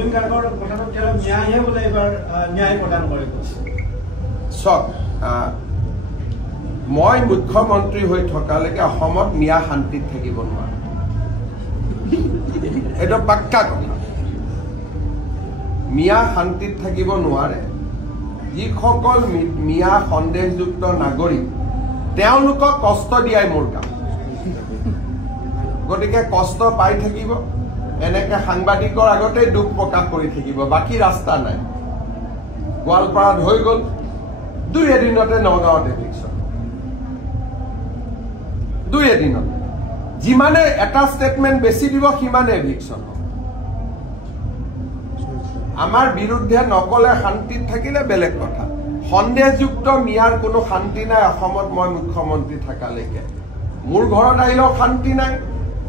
জুবিন গাৰ্গৰ কথাটো তেওঁ ন্যায়হে বোলে এবাৰ ন্যায় প্ৰদান কৰিব। চাওক, মই মুখ্যমন্ত্ৰী হৈ থকালৈকে অসমত মিয়া শান্তিত থাকিব নোৱাৰে, এইটো পাক্কা কথা। মিয়া শান্তিত থাকিব নোৱাৰে। যিসকল মিয়া সন্দেহযুক্ত নাগৰিক, তেওঁলোকক কষ্ট দিয়াই মোৰ কাম। গতিকে কষ্ট পাই থাকিব, এনেকে সাংবাদিকৰ আগতে দুখ প্ৰকাশ কৰি থাকিব, বাকী ৰাস্তা নাই। গোৱালপাৰাত হৈ গ'ল, 2 এদিনতে নগাঁৱত এভিকশ্যন, 2 এদিনতে। যিমানে এটা ষ্টেটমেণ্ট বেছি দিব সিমানে এভিকশ্যন হ'ব। আমাৰ বিৰুদ্ধে নকলে শান্তিত থাকিলে বেলেগ কথা। সন্দেহযুক্ত মিয়াৰ কোনো শান্তি নাই অসমত। মই মুখ্যমন্ত্ৰী থকালৈকে মোৰ ঘৰত আহিলেও শান্তি নাই,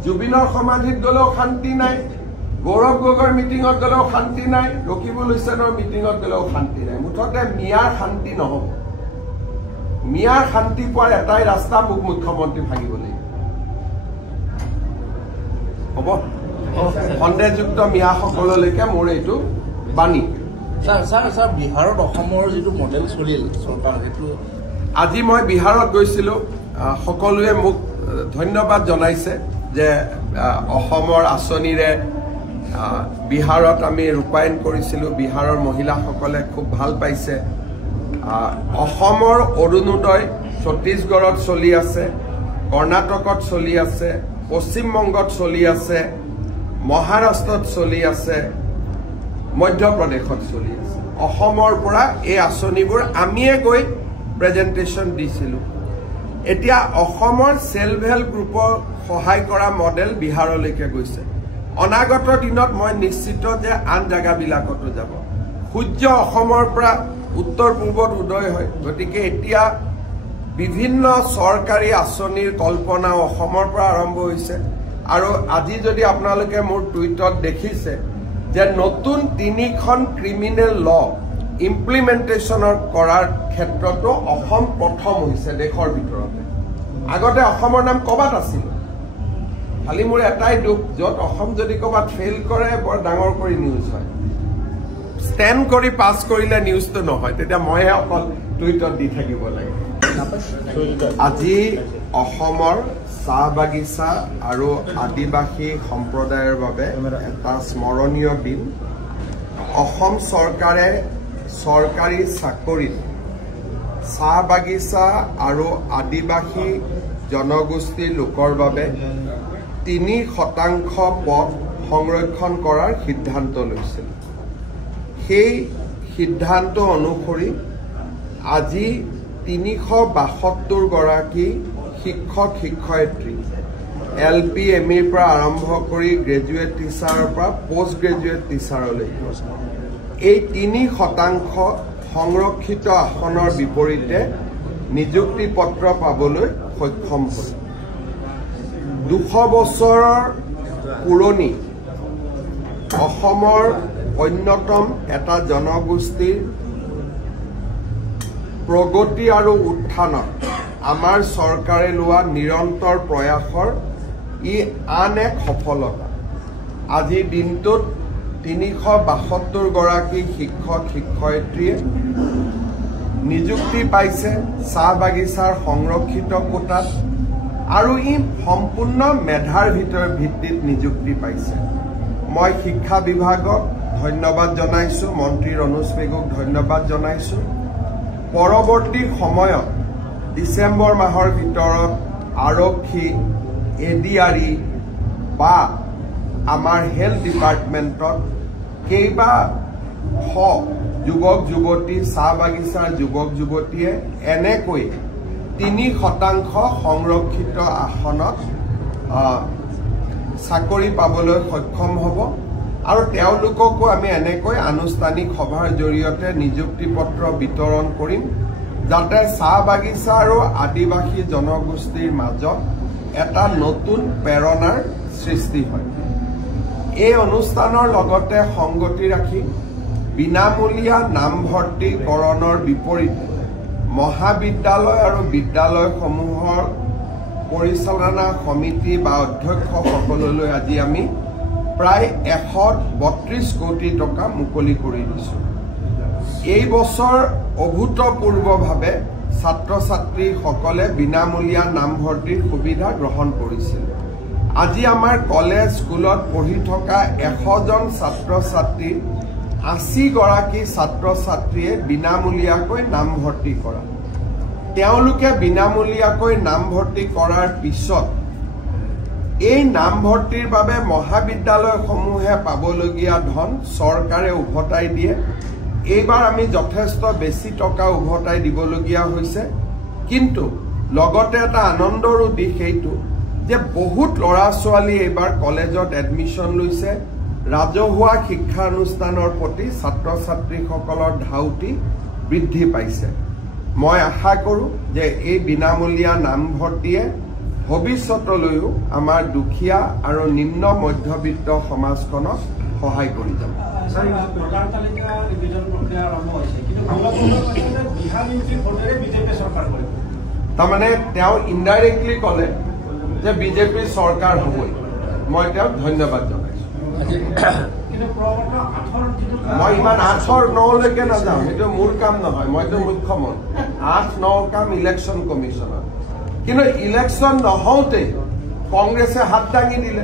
জুবিনৰ সমাধিত গ'লেও শান্তি নাই, গৌৰৱ গগৈৰ মিটিঙত গ'লেও শান্তি নাই, ৰকিবুল হুছেইনৰ মিটিঙত গ'লেও শান্তি নাই। মুঠতে মিয়াৰ শান্তি নহ'ব। মিয়াৰ শান্তি পোৱাৰ এটাই ৰাস্তা, মোক মুখ্যমন্ত্ৰী ভাঙিব লাগিব। হ'ব, সন্দেহযুক্ত মিয়াসকললৈকে মোৰ এইটো বাণী। স্যাৰ বিহাৰত অসমৰ যিটো মডেল চলিল চৰকাৰ, সেইটো আজি মই বিহাৰত গৈছিলোঁ। সকলোৱে মোক ধন্যবাদ জনাইছে যে অসমৰ আঁচনিৰে বিহাৰত আমি ৰূপায়ণ কৰিছিলোঁ। বিহাৰৰ মহিলাসকলে খুব ভাল পাইছে। অসমৰ অৰুণোদয় ছত্তীশগড়ত চলি আছে, কৰ্ণাটকত চলি আছে, পশ্চিমবংগত চলি আছে, মহাৰাষ্ট্ৰত চলি আছে, মধ্যপ্ৰদেশত চলি আছে। অসমৰ পৰা এই আঁচনিবোৰ আমিয়ে গৈ প্ৰেজেণ্টেশ্যন দিছিলোঁ। এতিয়া অসমৰ সেল্ফ হেল্প গ্ৰুপক সহায় কৰা মডেল বিহাৰলৈকে গৈছে। অনাগত দিনত মই নিশ্চিত যে আন জেগাবিলাকতো যাব। সূৰ্য অসমৰ পৰা উত্তৰ পূৰ্বত উদয় হয়। গতিকে এতিয়া বিভিন্ন চৰকাৰী আঁচনিৰ কল্পনাও অসমৰ পৰা আৰম্ভ হৈছে। আৰু আজি যদি আপোনালোকে মোৰ টুইটত দেখিছে যে নতুন 3খন ক্ৰিমিনেল ল ইমপ্লিমেণ্টেশ্যনৰ কৰাৰ ক্ষেত্ৰতো অসম প্ৰথম হৈছে দেশৰ ভিতৰতে। আগতে অসমৰ নাম ক'বাত আছিল। খালি মোৰ এটাই দুখ, য'ত অসম যদি ক'বাত ফেইল কৰে বৰ ডাঙৰ কৰি নিউজ হয়। ষ্টেণ্ড কৰি পাছ কৰিলে নিউজটো নহয়, তেতিয়া মইহে অকল টুইটত দি থাকিব লাগে। আজি অসমৰ চাহ বাগিচা আৰু আদিবাসী সম্প্ৰদায়ৰ বাবে এটা স্মৰণীয় দিন। অসম চৰকাৰে চৰকাৰী চাকৰিত চাহ বাগিচা আৰু আদিবাসী জনগোষ্ঠীৰ লোকৰ বাবে 3% পদ সংৰক্ষণ কৰাৰ সিদ্ধান্ত লৈছিল। সেই সিদ্ধান্ত অনুসৰি আজি 372 গৰাকী শিক্ষক শিক্ষয়িত্ৰী LP ME পৰা আৰম্ভ কৰি গ্ৰেজুৱেট টিচাৰৰ পৰা পোষ্ট গ্ৰেজুৱেট টিচাৰলৈকে এই 3% সংৰক্ষিত আসনৰ বিপৰীতে নিযুক্তি পত্ৰ পাবলৈ সক্ষম হ'ল। 200 বছৰৰ পুৰণি অসমৰ অন্যতম এটা জনগোষ্ঠীৰ প্ৰগতি আৰু উত্থানত আমাৰ চৰকাৰে লোৱা নিৰন্তৰ প্ৰয়াসৰ ই আন এক সফলতা। আজিৰ দিনটোত 372 গৰাকী শিক্ষক শিক্ষয়িত্ৰীয়ে নিযুক্তি পাইছে চাহ বাগিচাৰ সংৰক্ষিত কোটাত, আৰু ই সম্পূৰ্ণ মেধাৰ ভিত্তিত নিযুক্তি পাইছে। মই শিক্ষা বিভাগক ধন্যবাদ জনাইছো, মন্ত্ৰী ৰণোজ পেগুক ধন্যবাদ জনাইছো। পৰৱৰ্তী সময়ত ডিচেম্বৰ মাহৰ ভিতৰত আৰক্ষী, ADRE বা আমাৰ হেল্থ ডিপাৰ্টমেণ্টত কেইবাশ যুৱক যুৱতী, চাহ বাগিচাৰ যুৱক যুৱতীয়ে এনেকৈ 3% সংৰক্ষিত আসনত চাকৰি পাবলৈ সক্ষম হ'ব। আৰু তেওঁলোককো আমি এনেকৈ আনুষ্ঠানিক সভাৰ জৰিয়তে নিযুক্তি পত্ৰ বিতৰণ কৰিম, যাতে চাহ বাগিচা আৰু আদিবাসী জনগোষ্ঠীৰ মাজত এটা নতুন প্ৰেৰণাৰ সৃষ্টি হয়। এই অনুষ্ঠানৰ লগতে সংগতি ৰাখি বিনামূলীয়া নামভৰ্তিকৰণৰ বিপৰীতে মহাবিদ্যালয় আৰু বিদ্যালয়সমূহৰ পৰিচালনা সমিতি বা অধ্যক্ষসকললৈ আজি আমি প্ৰায় 132 কোটি টকা মুকলি কৰি দিছো। এই বছৰ অভূতপূৰ্বভাৱে ছাত্ৰ ছাত্ৰীসকলে বিনামূলীয়া নামভৰ্তিৰ সুবিধা গ্ৰহণ কৰিছিল। আজি আমাৰ কলেজ স্কুলত পঢ়ি থকা 100 জন ছাত্ৰ ছাত্ৰীৰ 80 গৰাকী ছাত্ৰ ছাত্ৰীয়ে বিনামূলীয়াকৈ নামভৰ্তি কৰা। তেওঁলোকে বিনামূলীয়াকৈ নামভৰ্তি কৰাৰ পিছত এই নামভৰ্তিৰ বাবে মহাবিদ্যালয়সমূহে পাবলগীয়া ধন চৰকাৰে উভতাই দিয়ে। এইবাৰ আমি যথেষ্ট বেছি টকা উভতাই দিবলগীয়া হৈছে, কিন্তু লগতে এটা আনন্দৰো দিশ এইটো যে বহুত ল'ৰা ছোৱালী এইবাৰ কলেজত এডমিশ্যন লৈছে। ৰাজহুৱা শিক্ষানুষ্ঠানৰ প্ৰতি ছাত্ৰ ছাত্ৰীসকলৰ ধাউতি বৃদ্ধি পাইছে। মই আশা কৰোঁ যে এই বিনামূলীয়া নামভৰ্তিয়ে ভৱিষ্যতলৈও আমাৰ দুখীয়া আৰু নিম্ন মধ্যবিত্ত সমাজখনক সহায় কৰি যাব। ভোটাৰ তালিকা নিৰ্বাচন প্ৰক্ৰিয়া আৰম্ভ হৈছে, কিন্তু বিহাৰ ইউপিৰ ভোটেৰে বিজেপি চৰকাৰ কৰিব। তাৰমানে তেওঁ ইনডাইৰেক্টলি ক'লে যে বিজেপিৰ চৰকাৰ হ'বই। মই তেওঁক ধন্যবাদ জনাইছো। মই ইমান 8-9লৈকে নাযাওঁ, সেইটো মোৰ কাম নহয়, মইতো মুখ্যমন্ত্ৰী। 8-9 কাম ইলেকশ্যন কমিশ্যনৰ। কিন্তু ইলেকশ্যন নহওঁতেই কংগ্ৰেছে হাত দাঙি দিলে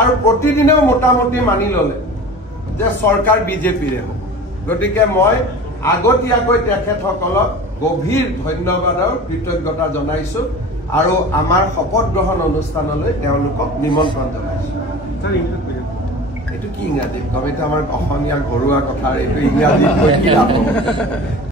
আৰু প্ৰতিদিনেও মোটামুটি মানি ল'লে যে চৰকাৰ বিজেপিৰে হ'ব। গতিকে মই আগতীয়াকৈ তেখেতসকলক গভীৰ ধন্যবাদ আৰু কৃতজ্ঞতা জনাইছো আৰু আমাৰ শপত গ্ৰহণ অনুষ্ঠানলৈ তেওঁলোকক নিমন্ত্ৰণ জনাইছো। এইটো কি ইংৰাজীত কম? এইটো আমাৰ অসমীয়া ঘৰুৱা কথা, এইটো ইংৰাজীত কৈ কি লাভ হ'ব?